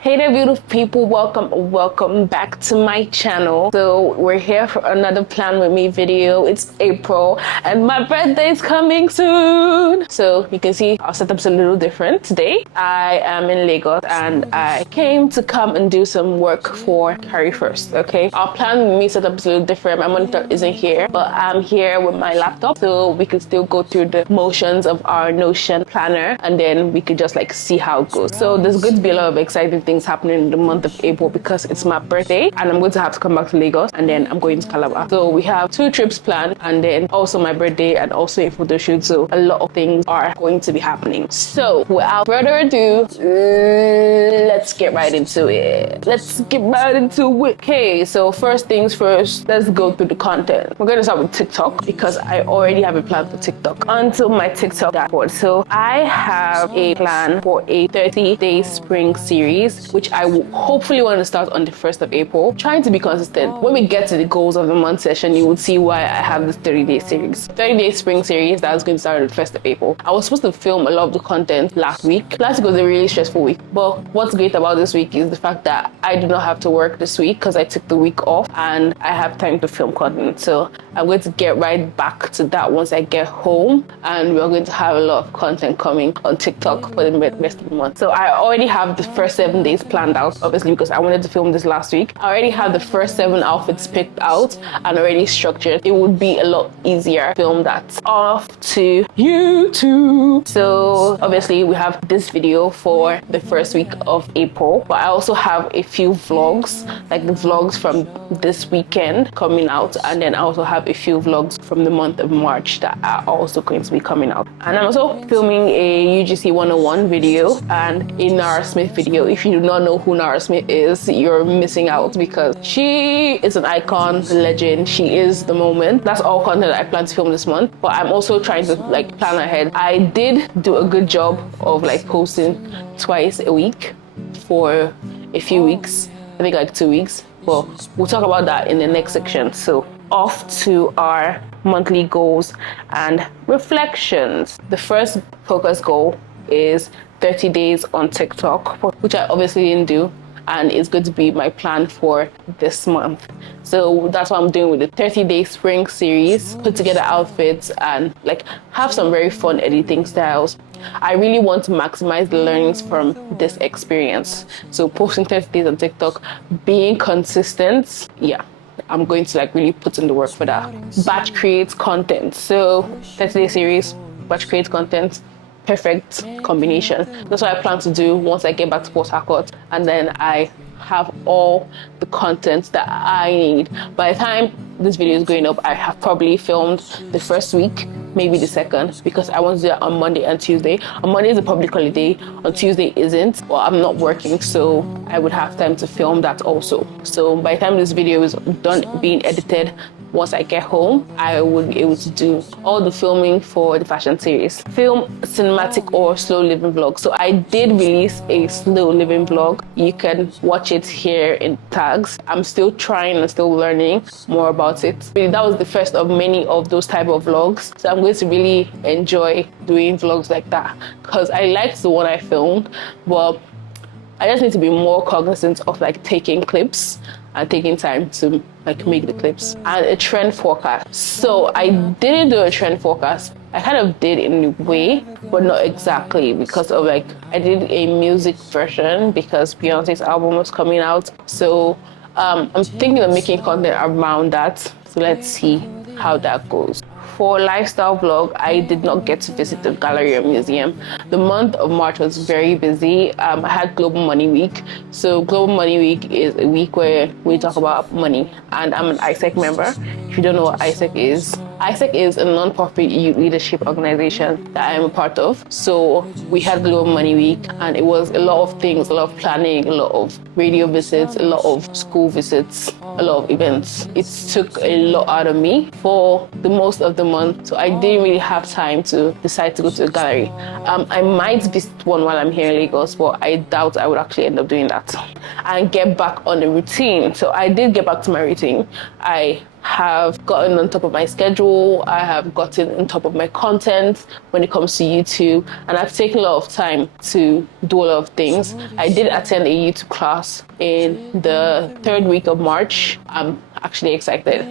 Hey there, beautiful people. Welcome back to my channel. So we're here for another Plan With Me video. It's April and my birthday is coming soon. So you can see our setup's a little different today. I am in Lagos and I came to come and do some work for Carry First, okay? Our Plan With Me setup is a little different. My monitor isn't here, but I'm here with my laptop so we can still go through the motions of our Notion planner and then we could just like see how it goes. So there's going to be a lot of exciting things happening in the month of April because it's my birthday and I'm going to have to come back to Lagos and then I'm going to Calabar. So we have 2 trips planned and then also my birthday and also a photo shoot. So a lot of things are going to be happening. So without further ado, let's get right into it. Okay, so first things first, let's go through the content. We're going to start with TikTok because I already have a plan for TikTok until my TikTok dashboard. So I have a plan for a 30-day spring series which I will hopefully want to start on the 1st of April. Trying to be consistent. When we get to the goals of the month session, you will see why I have this 30-day series. 30-day spring series that is going to start on the 1st of April. I was supposed to film a lot of the content last week. Last week was a really stressful week. But what's great about this week is the fact that I do not have to work this week because I took the week off and I have time to film content. So I'm going to get right back to that once I get home, and we're going to have a lot of content coming on TikTok for the rest of the month. So I already have the first 7 days planned out, obviously because I wanted to film this last week. I already have the first 7 outfits picked out and already structured. It would be a lot easier to film that off to YouTube. So obviously we have this video for the first week of April, but I also have a few vlogs, like the vlogs from this weekend coming out, and then I also have a few vlogs from the month of March that are also going to be coming out. And I'm also filming a UGC 101 video and a Nara Smith video. If you do not know who Nara Smith is, you're missing out because she is an icon, legend. She is the moment. That's all content that I plan to film this month, but I'm also trying to like plan ahead. I did do a good job of like posting twice a week for a few weeks. I think like 2 weeks. Well, we'll talk about that in the next section. So off to our monthly goals and reflections. The first focus goal is 30 days on TikTok, which I obviously didn't do, and it's going to be my plan for this month. So that's what I'm doing with the 30-day spring series, put together outfits and like have some very fun editing styles. I really want to maximize the learnings from this experience. So posting 30 days on TikTok, being consistent, yeah, I'm going to like really put in the work for that. Batch creates content. So 30-day series, batch creates content. Perfect combination. That's what I plan to do once I get back to Port Harcourt, and then I have all the content that I need. By the time this video is going up, I have probably filmed the first week, maybe the second, because I want to do it on Monday and Tuesday. On Monday is a public holiday, on Tuesday isn't. Well, I'm not working, so I would have time to film that also. So by the time this video is done being edited, once I get home, I would be able to do all the filming for the fashion series. Film cinematic or slow living vlog. So I did release a slow living vlog. You can watch it here in tags. I'm still trying and still learning more about it. That was the first of many of those type of vlogs. So I'm going to really enjoy doing vlogs like that because I liked the one I filmed, but I just need to be more cognizant of like taking clips and taking time to like make the clips. And a trend forecast. So I didn't do a trend forecast. I kind of did in a way, but not exactly, because of like I did a music version because Beyonce's album was coming out. So I'm thinking of making content around that. So let's see how that goes. For lifestyle vlog, I did not get to visit the gallery or museum. The month of March was very busy. I had Global Money Week. So Global Money Week is a week where we talk about money, and I'm an ISEC member. If you don't know what ISEC is a non-profit youth leadership organization that I am a part of. So we had Global Money Week and it was a lot of things, a lot of planning, a lot of radio visits, a lot of school visits, a lot of events. It took a lot out of me for the most of the month, so I didn't really have time to decide to go to a gallery. I might visit one while I'm here in Lagos, but I doubt I would actually end up doing that. And get back on the routine. So I did get back to my routine. I have gotten on top of my schedule. I have gotten on top of my content when it comes to YouTube, and I've taken a lot of time to do a lot of things. I did attend a YouTube class in the 3rd week of March. I'm actually excited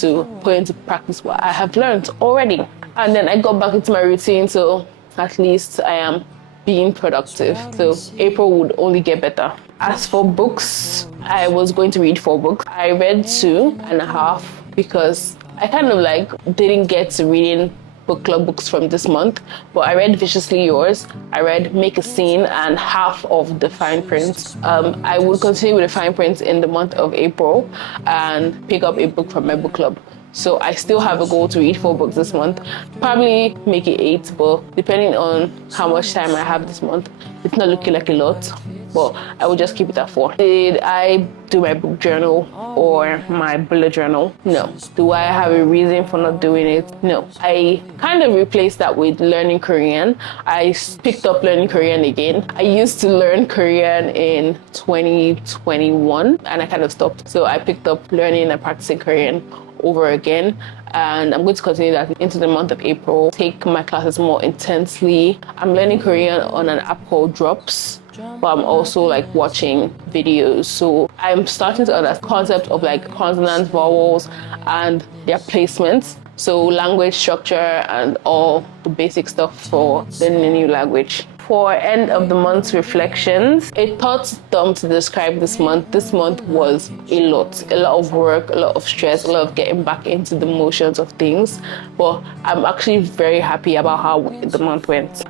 to put into practice what I have learned already. And then I got back into my routine, so at least I am being productive. So April would only get better. As for books, I was going to read 4 books. I read 2.5 because I kind of like didn't get to reading book club books from this month, but I read Viciously Yours, I read Make a Scene, and half of The Fine Print. I will continue with The Fine Print in the month of April and pick up a book from my book club. So I still have a goal to read 4 books this month. Probably make it 8, but depending on how much time I have this month, it's not looking like a lot, but I will just keep it at 4. Did I do my book journal or my bullet journal? No. Do I have a reason for not doing it? No. I kind of replaced that with learning Korean. I picked up learning Korean again. I used to learn Korean in 2021 and I kind of stopped. So I picked up learning and practicing Korean over again, and I'm going to continue that into the month of April. Take my classes more intensely. I'm learning Korean on an app called Drops, but I'm also like watching videos. So I'm starting to understand the concept of like consonants, vowels, and their placements. So language structure and all the basic stuff for learning a new language. For end of the month reflections, a thought dump to describe this month. This month was a lot of work, a lot of stress, a lot of getting back into the motions of things. But I'm actually very happy about how the month went.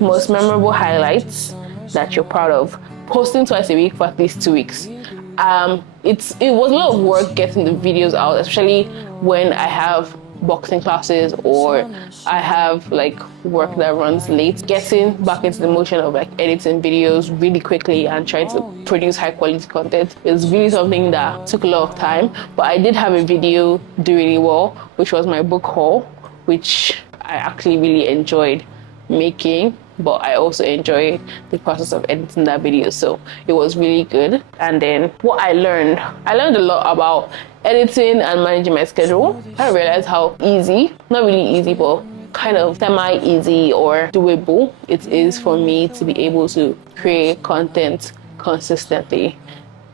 Most memorable highlights that you're proud of: posting twice a week for at least 2 weeks. It was a lot of work getting the videos out, especially when I have boxing classes or I have like work that runs late. Getting back into the motion of like editing videos really quickly and trying to produce high quality content is really something that took a lot of time. But I did have a video do really well, which was my book haul, which I actually really enjoyed making, but I also enjoyed the process of editing that video, so it was really good. And then what I learned a lot about editing and managing my schedule. I realized how easy, not really easy, but kind of semi-easy or doable it is for me to be able to create content consistently.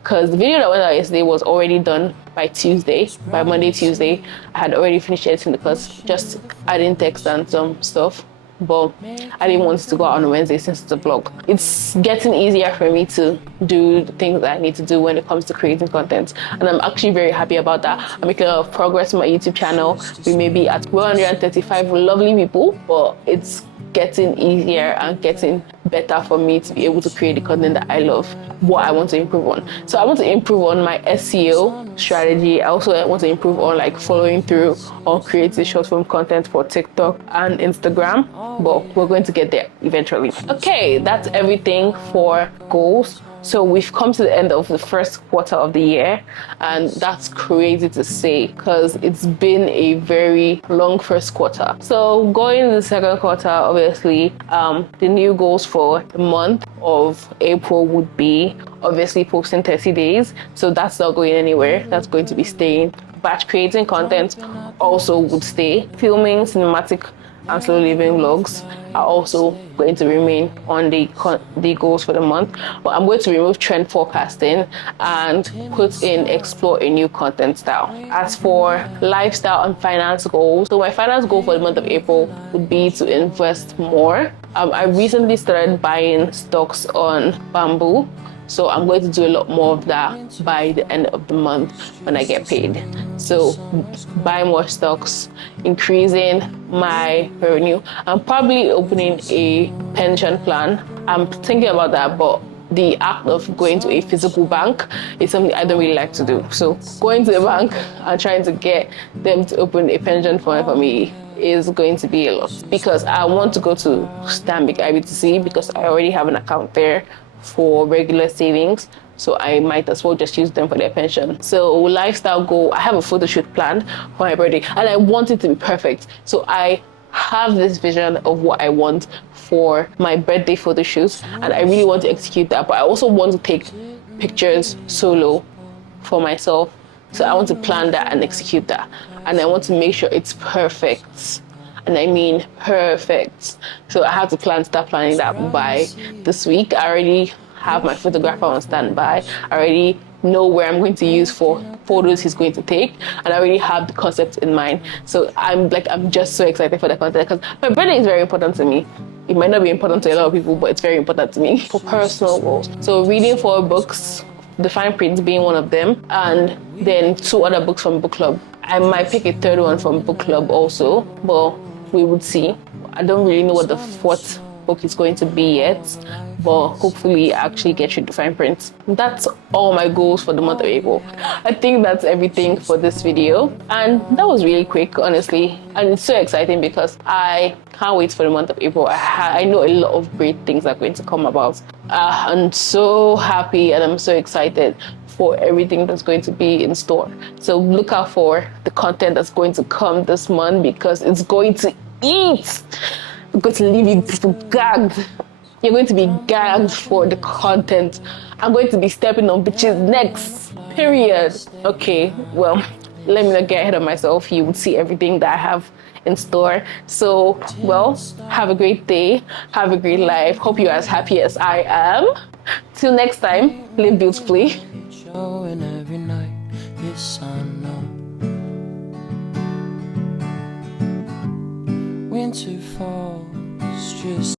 Because the video that went out yesterday was already done by Monday, Tuesday. I had already finished editing the class, just adding text and some stuff. But I didn't want it to go out on Wednesday since it's a vlog. It's getting easier for me to do the things that I need to do when it comes to creating content, and I'm actually very happy about that. I'm making a lot of progress on my YouTube channel. We may be at 135 lovely people, but it's getting easier and getting better for me to be able to create the content that I love, what I want to improve on. So I want to improve on my SEO strategy. I also want to improve on like following through on creating short form content for TikTok and Instagram, but we're going to get there eventually. Okay, that's everything for goals. So we've come to the end of the first quarter of the year, and that's crazy to say because it's been a very long first quarter. So going into the second quarter, obviously, the new goals for the month of April would be obviously posting 30 days. So that's not going anywhere. That's going to be staying. Batch creating content also would stay. Filming cinematic and slow living vlogs are also going to remain on the goals for the month, but I'm going to remove trend forecasting and put in explore a new content style. As for lifestyle and finance goals, so my finance goal for the month of April would be to invest more. I recently started buying stocks on Bamboo, so I'm going to do a lot more of that by the end of the month when I get paid. So buy more stocks, increasing my revenue. I'm probably opening a pension plan. I'm thinking about that, but the act of going to a physical bank is something I don't really like to do. So going to the bank and trying to get them to open a pension fund for me is going to be a lot, because I want to go to Stanbic IBTC because I already have an account there for regular savings, so I might as well just use them for their pension. So lifestyle goal, I have a photo shoot planned for my birthday and I want it to be perfect. So I have this vision of what I want for my birthday photo shoot, and I really want to execute that, but I also want to take pictures solo for myself So I want to plan that and execute that. And I want to make sure it's perfect. And I mean perfect. So I have to start planning that by this week. I already have my photographer on standby. I already know where I'm going to use for photos he's going to take, and I already have the concept in mind. So I'm just so excited for the content, because my birthday is very important to me. It might not be important to a lot of people, but it's very important to me for personal goals. So reading 4 books, The Fine Print being one of them, and then 2 other books from book club. I might pick a 3rd one from book club also, but we would see. I don't really know what the 4th book is going to be yet, but hopefully I actually get you the fine print. That's all my goals for the month of April. I think that's everything for this video, and that was really quick, honestly, and it's so exciting because I can't wait for the month of April. I know a lot of great things are going to come about. I'm so happy and I'm so excited for everything that's going to be in store. So look out for the content that's going to come this month, because it's going to eat. I'm going to leave you people gagged. You're going to be gagged for the content. I'm going to be stepping on bitches' necks. Period. Okay, well, let me not get ahead of myself. You would see everything that I have in store. So, well, have a great day. Have a great life. Hope you're as happy as I am. Till next time, live beautifully. Every night, yes, I know. Winter falls just